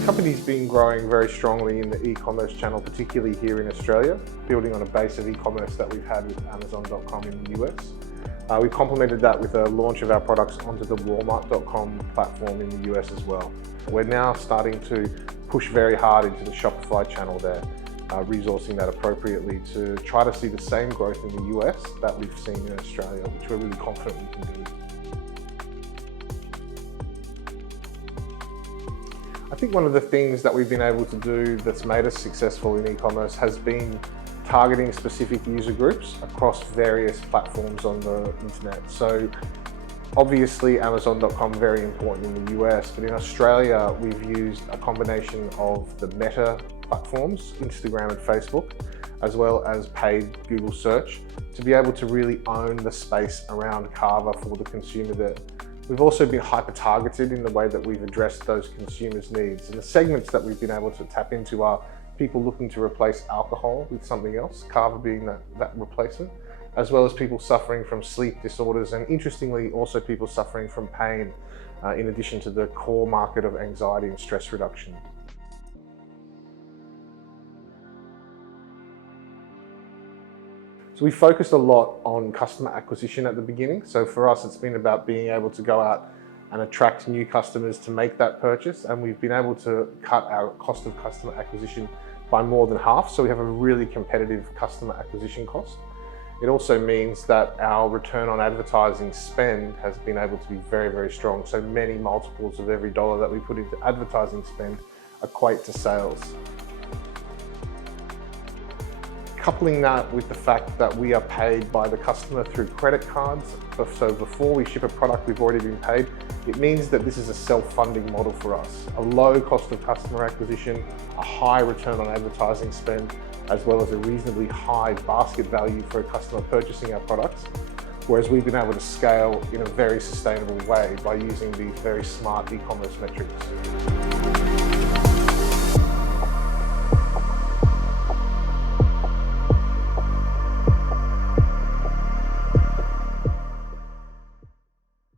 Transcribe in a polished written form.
The company's been growing very strongly in the e-commerce channel, particularly here in Australia, building on a base of e-commerce that we've had with Amazon.com in the US. We complemented that with a launch of our products onto the Walmart.com platform in the US as well. We're now starting to push very hard into the Shopify channel there, resourcing that appropriately to try to see the same growth in the US that we've seen in Australia, which we're really confident we can do. I think one of the things that we've been able to do that's made us successful in e-commerce has been targeting specific user groups across various platforms on the internet. So obviously Amazon.com very important in the US, but in Australia we've used a combination of the Meta platforms, Instagram and Facebook, as well as paid Google search to be able to really own the space around Carver for the consumer there. We've also been hyper-targeted in the way that we've addressed those consumers' needs. And the segments that we've been able to tap into are people looking to replace alcohol with something else, Carver being that replacement, as well as people suffering from sleep disorders, and interestingly, also people suffering from pain, in addition to the core market of anxiety and stress reduction. So we focused a lot on customer acquisition at the beginning. So for us, it's been about being able to go out and attract new customers to make that purchase. And we've been able to cut our cost of customer acquisition by more than half. So we have a really competitive customer acquisition cost. It also means that our return on advertising spend has been able to be very, very strong. So many multiples of every dollar that we put into advertising spend equate to sales. Coupling that with the fact that we are paid by the customer through credit cards, so before we ship a product we've already been paid, it means that this is a self-funding model for us. A low cost of customer acquisition, a high return on advertising spend, as well as a reasonably high basket value for a customer purchasing our products, whereas we've been able to scale in a very sustainable way by using these very smart e-commerce metrics.